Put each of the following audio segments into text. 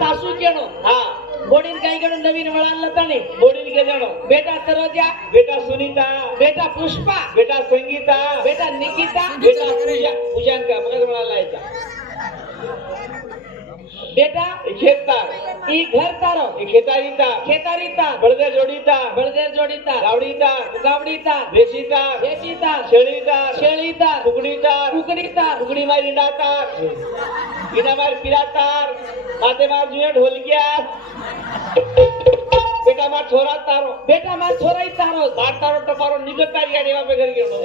सासू केणो हा बोडीन काही कडून नवीन वळालं ताने बोडील के जणो बेटा सरोजा बेटा सुनीता बेटा पुष्पा बेटा संगीता बेटा निकिता बेटा पूजांका मग म्हणाला बेटा खेतार ई घर तारो खेतारीता खेतारीता बळदेर जोडीता बळदेर जोडीता गावडीता गावडीता देशीता देशीता शेळीता शेळीता कुकडीता कुकडीता कुकडी मार इंडातार इना मार पिरातार माते मार जुए ढोलकिया बेटा मार छोरा तारो बेटा मार छोराई तारो मार तारो टपारो निगतार या देवा पे घर गेलो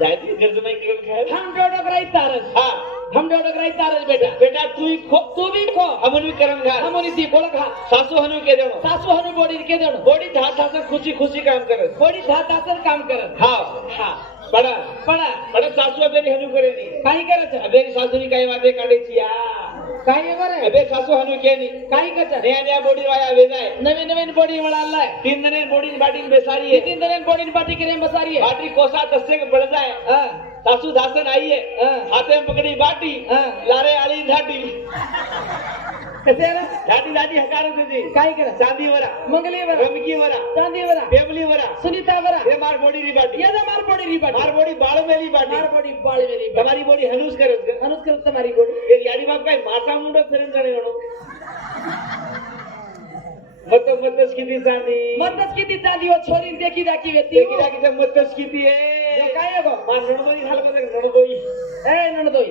जायती घर जमाई केलं खाय हम डोडगराई तारस हा हम डोडगराई तारस बेटा बेटा तू ही खो तू भी खो हमन भी करम घाल हमोनी ती बोल खा सासू हनु के देणो सासू हनु बोडी के देणो बोडी धात धात खुशी खुशी काम करत बोडी धात धात काम करत हा हा बडा पडा बडा सासू अबेरी हनु करे नी काही करत अबेरी सासूनी काही वादे काढायची या काही करे अबे सासू हनु के नी काही करत नया नया बोडी वाया वेजाय नवीन नवीन बोडी वळालाय 3 दिन बोडी बाटी बेसारी है 3 दिन बोडी पाटी करे बसारी है बाटी कोसा तस्से के बढ़ जाए हां सासू दासन आई है हाथे में पकड़ी बाटी लारे आली झाटी कसे रे झाटी झाटी हकार देती काही करत चांदी वरा मंगली वरा रमकी वरा चांदी वरा फेमली वरा सुनीता वरा ये मार बोडी री बाटी ये मार बोडी री बाटी मार बोडी बाळ मेली बाटी मार बोडी बाळ मेली તમારી બોડી હનુસ કરે છે अनुस करत તમારી બોडी એ યાડી બાપ કઈ માથા મુંડો ફેરન જાણે ગણો મતસ किती चांदी मतच किती चांदी हो छोरीन देखी दाखी व्यक्ती देखी दाखी मतस किती आहे हे काय गो मा नणबोई घाल बघ नणबोई ए नणदोई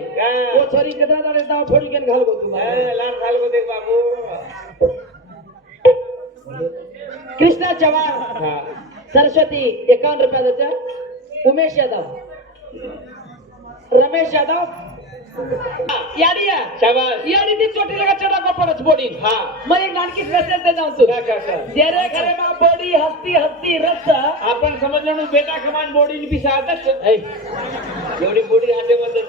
ओ छोरी कदा दाडे ता फोडी केन घाल गो तू लान घाल बघ बाबू कृष्णा चव्हाण सरस्वती 51 रुपयाचं उमेश यादव रमेश यादव याडिया शाबाश याडी ती छोटी लगा चढा कपडच बोडी हा मग एक नानकी रस्त्यात ते जाऊन तू का जेरे घरे मा बोडी हस्ती हस्ती रस आपण समजलं ना बेटा कमान बोडी पिसा आताच एवढी बोडी हाते मध्ये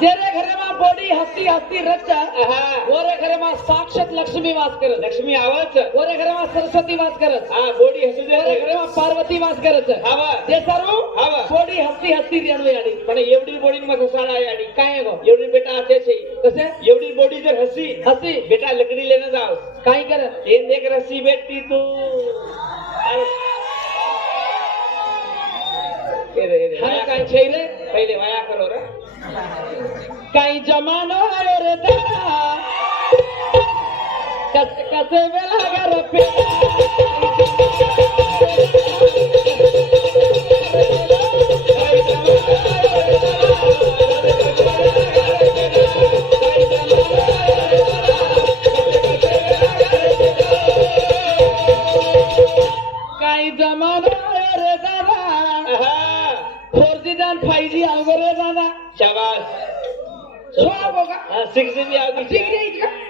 जेरे घरे मा बोडी हस्ती हस्ती रस हा ओरे घरे मा साक्षात लक्ष्मी वास करत लक्ष्मी आवच ओरे घरे मा सरस्वती वास करत हा बोडी हसू दे ओरे घरे मा पार्वती वास करत हावा ते सर्व हावा बोडी हस्ती हस्ती रेणू याडी पण एवढी बोडी मग साडा याडी काय गो एवढी बेटा असे कसे एवढी बोडी जर हसी हसी बेटा लकड़ी लेने जाओ काय करत ये देख रस्सी बेटी तू हा काय छैले पहिले वाया करो रे काही जमानो आयो रे दादा कसे कसे वेळा घर पे काही जमानो आयो रे दादा 4G जान 5G आलो रे दादा शाबाश सोळा बघा 6GB आधी ठीक आहे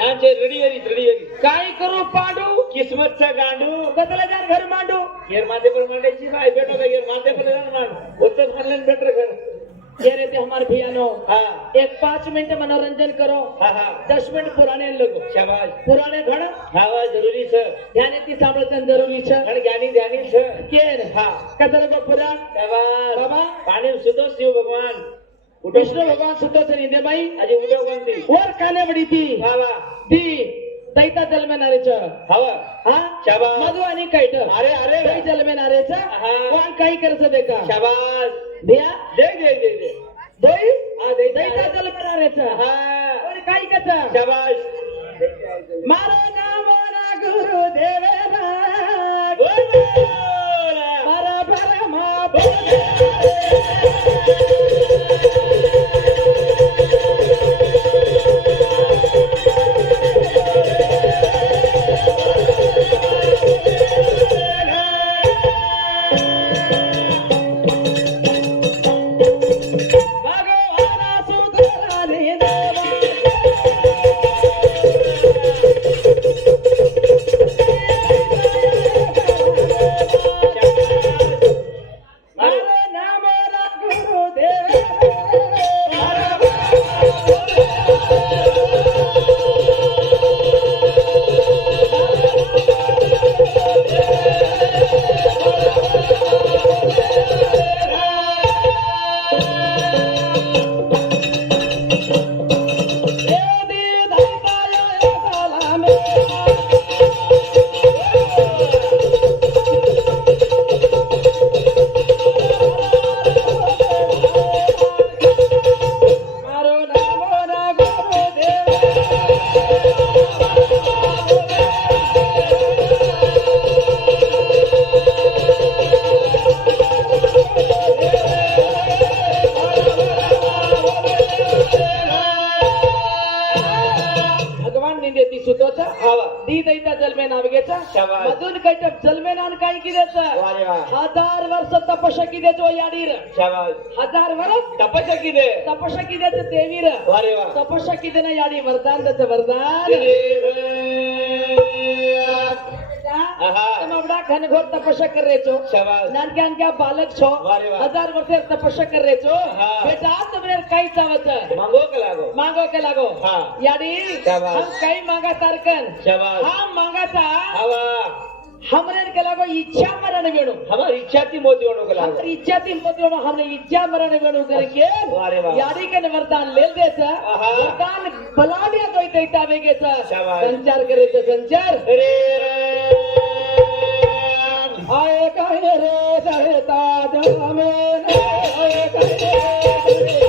यांचे रेडी काय करू पांडू किस्मतचा गांडू बदला जान घर मांडू घेर माते पर मांडायची बाय बेटो का घेर माते पर जान मान होतच म्हणलं बेटर घर ये रहते हमारे भैयानो हाँ एक 5 मिनट मनोरंजन करो हाँ हाँ 10 मिनट पुराने लोग शाबाश पुराने घड हाँ वा जरूरी छ ध्यान ती सांभळतन जरुरी छ घड ज्ञानी ध्यानी छ केन हाँ कदर गो पुराण शाबाश बाबा पाणी सुतो शिव भगवान विष्णु भगवान सुतो से निंदे बाई आजी उडो कोणती वर काने बडी ती हाँ वा ती दैता जलमेनारे छ हवा हा शाबाश मधु आणि कैट अरे दै जलमेनारे छ हाँ कोण काही करत देखा शाबाश भिया दे दोई हाँ दे दैता जलमेनारे छ हाँ कोण काही कचा शाबाश मारो नाम ना गुरु देवेरा मारा परमा भगवान सुधराने देवा देती सुतोचा हवा दी दैता जलमे नाविगेचा शाबास. मधून काही जलमे नान काही की द्यायचं वारे वा 1000 वर्ष तपस्या की द्यायचो याडीर शाबास 1000 वर्ष तपस्या किती तपस्या की द्यायचं देवीर वारे वा तपस्या की देणं याडी वरदान त्याचं वरदान एवढा घनघोर तपस्या करेचो शाबास नानक्या नानक्या बालक छो वारे वा. 1000 वर्ष तपस्या करेचो हा. बेटा तुम्हें काही चावत मागो का लागो मागो के लागो हा. याडी शाबास. हम काही मागा तारकन शाबास हा मागाचा हवा हमने के लागो इच्छा मरण वेणु हमारी इच्छा थी मोती होने का लागो हमने इच्छा थी मोती वेणु हमने इच्छा मरण वेणु करके वारे वा. याडी के वरदान ले देचा आहा. वरदान बलाडिया तो दैता वेगेचा शाबास. संचार करेचा संचार अरे आए कहे रे सहता जमे आए कहे रे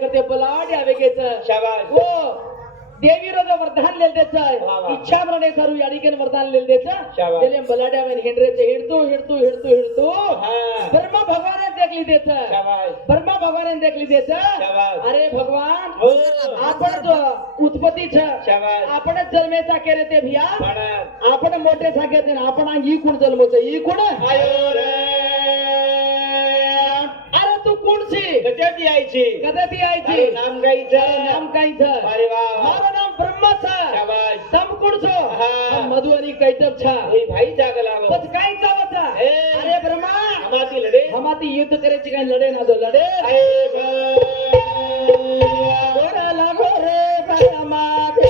करते बलाड्या वेगेचं शाबास हो देवी रोज वरदान लेल वा, द्यायचं वा. इच्छा मरणे सारू याडिकेन वरदान लेल द्यायचं शाबास. त्याले बलाड्या वेन हिंडरेचे हिडतो हा. ब्रह्मा भगवान देखली द्यायचं शाबास ब्रह्मा भगवान देखली द्यायचं शाबास. अरे भगवान हो. आपण जो उत्पत्ती छ शाबास. आपणच जन्मेचा केले ते भिया पण आपण मोठे सागे आपण ही कोण जन्मच ही कोण आयो रे अरे तू कोणची कधी यायची कदा ती यायची ताરું नाम गायचं તારું નામ કઈ છે अरे वा મારું નામ બ્રહ્મા છે शाबास તમ કોણ છો હા. મધુ અને કૈતબ છે એ ભાઈ જાગ લાગો પછી કઈ ચાલે છે એ. અરે બ્રહ્મા અમાતી લડે હમાતી યુદ્ધ કરે છે કઈ લડે ના તો લડે અરે ભાઈ. ઓરા લાગો રે બ્રહ્મા કે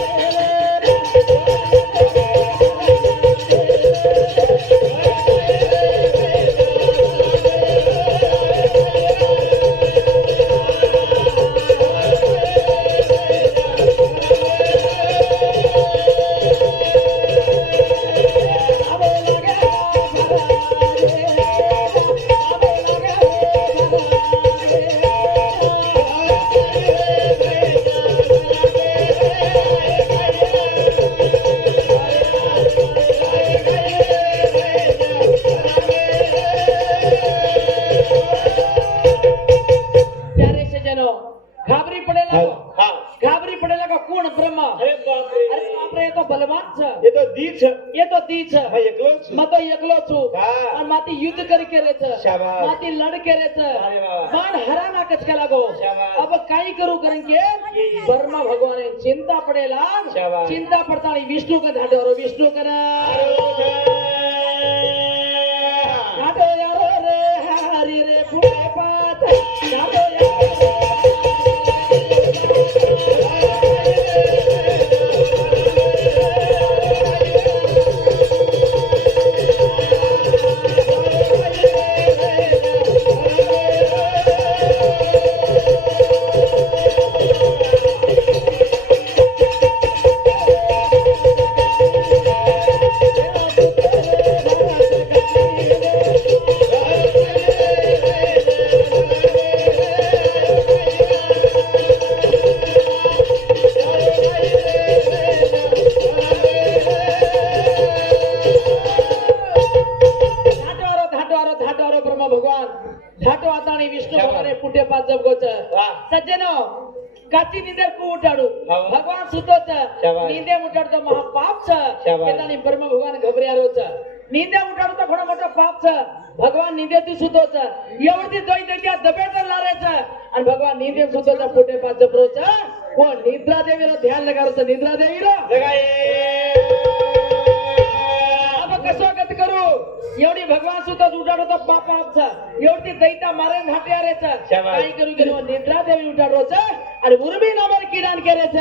ત્યારે છે જેનો ઘાબરી પડેલા હા ઘાબરી પડેલા કો કોણ બ્રહ્મા અરે બાપરે અરે બાપરે એ તો બલવાન છે એ તો દી છે એ તો દી છે ભાઈ એકલો જ છું मैं तो एकलो छू हाँ। और माती युद्ध करके रे छ शाबाश। माती लड़ के रे छ अरे वाह। बाण हराना कच के लागो शाबाश। अब काई करू करेंगे ब्रह्मा भगवान ने चिंता पड़ेला शाबाश। चिंता पड़ता नहीं विष्णु का घाटे और विष्णु का घाटो यारो रे हरि रे फुटे पात घाटो यारो रे घाटो आता आणि विष्णु भगवान पुटे पाच जगोच वाह. सज्जनो काची निंदे को उठाडू वाह. भगवान सुतो छ शाबाश. निंदे उठाडतो महापाप छ शाबाश. केतानी ब्रह्म भगवान घबऱ्यारो छ निंदे उठाडतो तो घणो मोठो पाप छ भगवान निंदे ती सुतो छ एवढी दोई देत्या दबेटर लारे छ आणि भगवान निंदे सुतो छ पुटे पाच जबरो छ कोण निद्रा देवीरो ध्यान लगारो छ निद्रा देवीरो लगाए अब कसो गत करू एवढी भगवान सुद्धा उठाडो तो पाप छ एवढी दैता मारे घाट्यारे छ शाबाश. काय करू गेलो निद्रा देवी उठाडो छ आणि उर्मी नामर किरान करे छ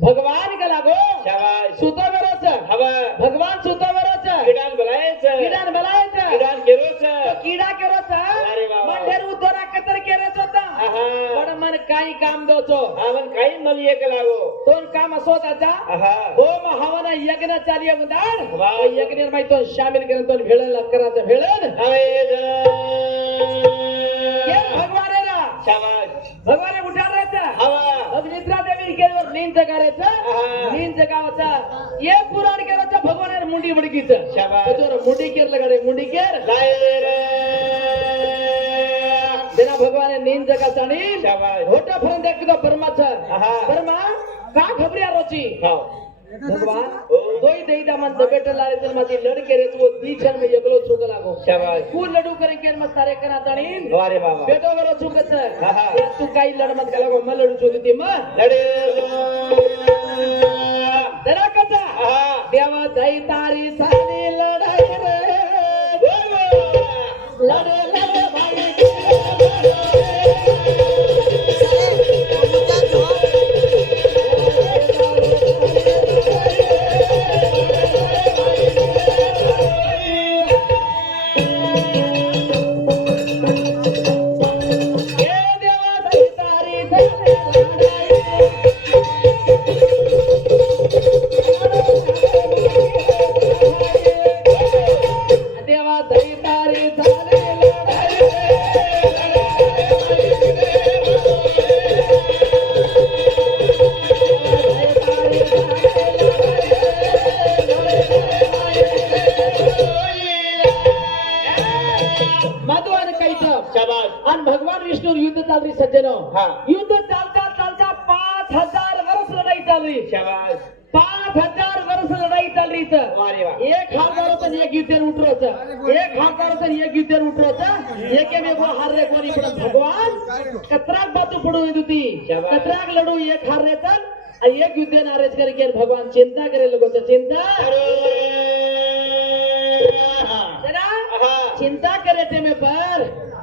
भगवान का लागो शाबाश. सुतो करो छ हवा भगवान सुतो करो छ किडान बोलायच किरान बलाय छ किडान केरोच कीडा करो छ अरे वा वा. मंडेरू दोरा कतर करे छ ता आहा पण मन काही काम दो छो आपण काही मला एक लागो तोन काम असो त्याचा आहा ओम हवन यज्ञ चालिय मुदान वा. यज्ञ माहिती तो शामिल करून तो भेळन करायचं भेळन आवेद ये भगवान है ना शाबाश भगवान उठार रहता हवा अब निद्रा देवी केवर नींद जगारेचा नींद जगावचा ये पुराण केराचा भगवान मुंडी मडकीच शाबाश. जोर मुंडी केर लगाडे मुंडी केर लाए रे देना भगवान नींद जगाचा आणि शाबाश होटा फरंद एकदा परमाचा आहा. परमा का घबरिया रोची खाओ भगवान तोय देईदा मन दबेट लारे तर माती लड केरे तो बीचन में एकलो छुक लागो शाबाश तू लडू करे केर मत सारे करा ताणी अरे बाबा बेटो वरो छुकच आहा. तू काही लड मत लागो म लडू चोदी म लडे जरा कसा आहा देवा दई तारी सानी लढाई रे लढे लढे भाई हे देवा दई तारी सानी लढाई देवा दई तारी सानी लढाई मधुवन कैटब शाबाश आणि भगवान विष्णू युद्ध चालली सज्जनो हा. युद्ध चालता चालता 5000 वर्ष लढाई चालली शाबाश 5000 वर्ष लढाई चालली इथं अरे वा एक हार एक युद्ध उठरोच एक हार एक युद्ध उठरोच एकेमेगो हार रे कोणी पण भगवान कत्राक बाजू पडून येत होती शाबास. कत्राक लढू एक हार रे तर आणि एक युद्ध नारेज करके भगवान चिंता करे लोगों चिंता जरा आहा चिंता करे ते में पर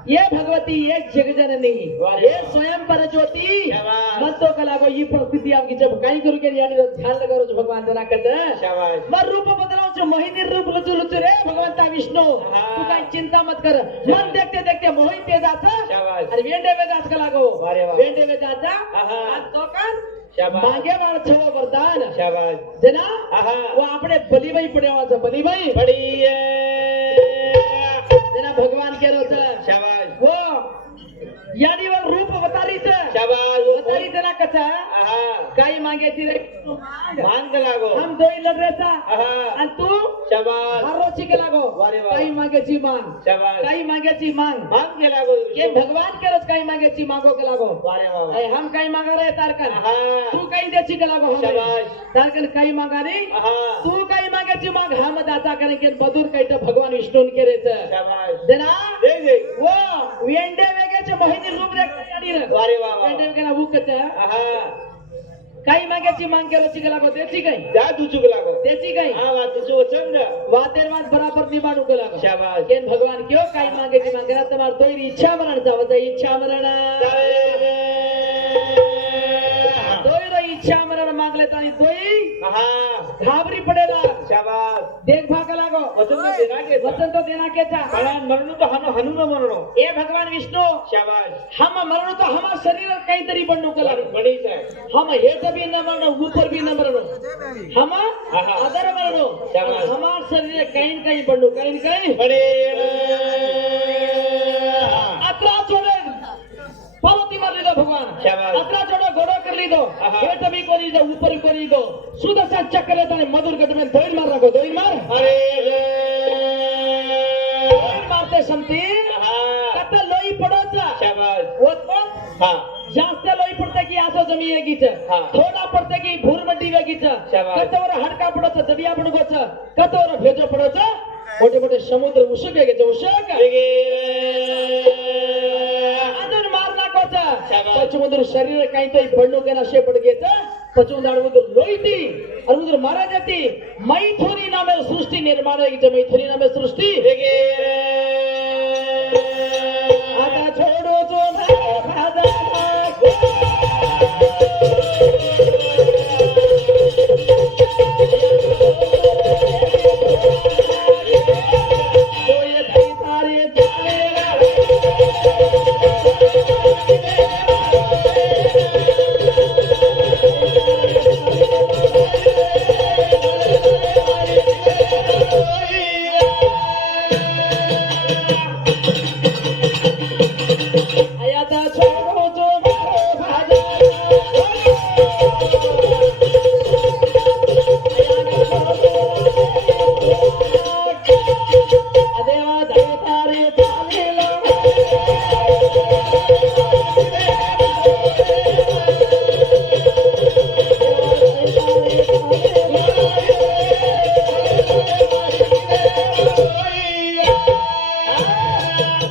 ये भगवती एक जगजननी वाह. ये स्वयं पर ज्योति शाबास. मन तो कला को ये परिस्थिति आपकी जब काही करू के यानी ध्यान लगारो जो भगवान जरा करते शाबाश मर रूप बदलाओ जो मोहिनी रूप लुचु लुचु रे भगवंता विष्णु हाँ. तू काही चिंता मत कर मन देखते देखते मोहित ते जाता शाबाश. अरे वेंडे वे जात का लागो अरे वा. वेंडे वे जाता आहा. आज तो कान शाबाश. मागे वाळ छवो वरदान शाबाश जना आहा. वो આપણે બલીભાઈ પડ્યાવા છે બલીભાઈ पड़ी जना भगवान केरो છે शाबाश वो यानी वो रूप बतारी છે शाबाश बतारी जना कसा आहा काही मागेची रे मान के लागो हम दोई लढ रेचा आहा आणि तू शाबाश हारोची के लागो वारे वा. काही मागेची मांग शाबाश काही मागेची मांग मान के लागो ये भगवान केरोच काही मागेची मागो के लागो वारे बाबा अय हम काही मागा रे तारकन आहा तू काही द्याची के लागो हमें शाबाश. तारकन काही मागा रे आहा तू काही मागायची माग हम दाता करे के मधुर काही तर भगवान विष्णून केरेच शाबाश जना दे दे वो वेंडे वेगेचे मोहिनी रूप देखते यानी रे वारे बाबा वेंडे वेगेला उकच आहा काही मागायची मांग केरोची के लागो त्याची काही जा तुझुक लागो त्याची काही हा वा तुझं वचन ना वातेर वाद बराबर निभाडू के लागो शाबाश केन भगवान क्यों काही मागायची मांग करा तुम्हार तोरी इच्छा मरण जावत इच्छा मरण तोयरो इच्छा मरण मागले तानी तोई आहा घाबरी पडेला शाबाश देख भाग लागो वचन ना देना के वचन तो देना के था कारण मरणू तो हनु हनु न मरणो ए भगवान विष्णु शाबाश हम मरणो तो हमार शरीर काहीतरी बनू के लागो बड़ी है हम हेठ भी न मरणो ऊपर भी न मरणो हम आहा. अदर मरणो शाबाश. हमार शरीर काही काही बनू काही काही बड़े अत्रा छोड़े पार्वती मार लीधो भगवान शाबाश. अत्रा छोड़ो घोड़ो कर लीधो आहा. हेठ भी कोनी दो ऊपर कोनी दो सुदर्शन चक्र लेता है मधुर गद में दोइन मार रखो दोइन मार अरे दोइन मारते समती आहा कत लोई पडोच शाबास होत हा जास्त लोई पडतं की असं जमी वेगीच हा. थोडा पडतं की भूरमंडी वेगीच शाबास. कतवर हाडका पडोच जबिया पडगोच कतवर भेजो पडोच मोठे मोठे समुद्र उशक वेगेच उशक अजून मार नाकोच शाबास. पचमुद्र शरीर काहीतरी पडणू केला शे पडगेच पचमुद्र लोईती अरुद्र महाराज ती मैथुनी नामे सृष्टी निर्माण वेगीच मैथुनी नामे सृष्टी आता छोडो जो भादा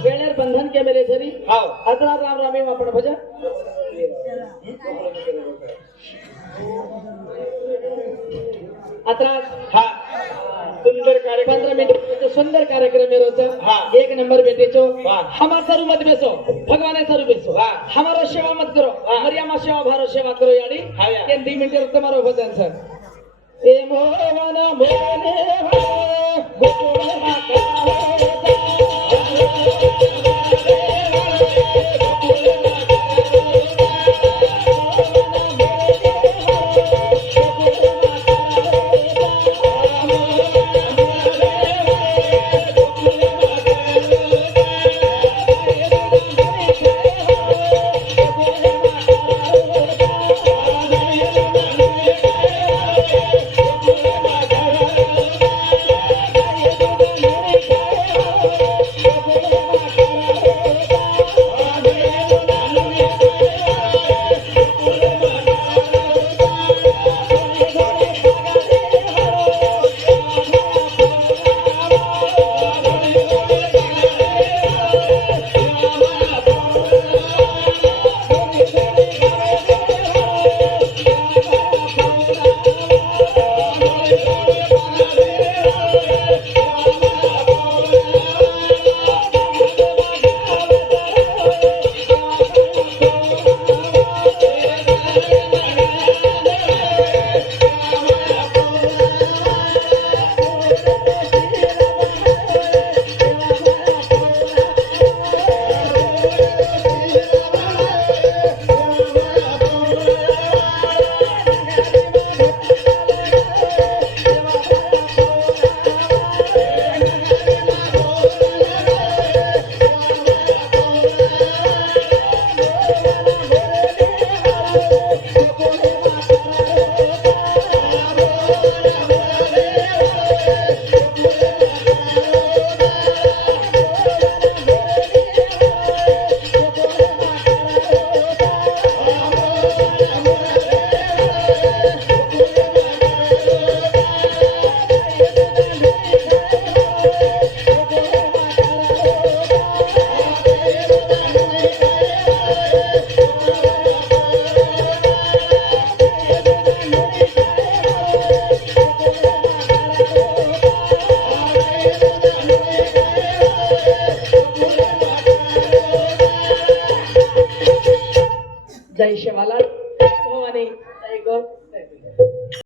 वेळेर बंधन के मेरे झरी हाव अतरा राम रामे आपण भजा अतरा हा सुंदर कार्यक्रम 15 मिनिट सुंदर कार्यक्रम रोज हाँ. एक नंबर बेटेचो वाह. हमार सरू मत बेसो भगवान सरू बेसो वाह. हमारो सेवा मत करो वाह. मरियामा सेवा भारो सेवा करो याडी हाँ या. के 2 मिनिट तुम्हारो भजन सर ए मोहना मोने जय शिवालाल भवानी जय गो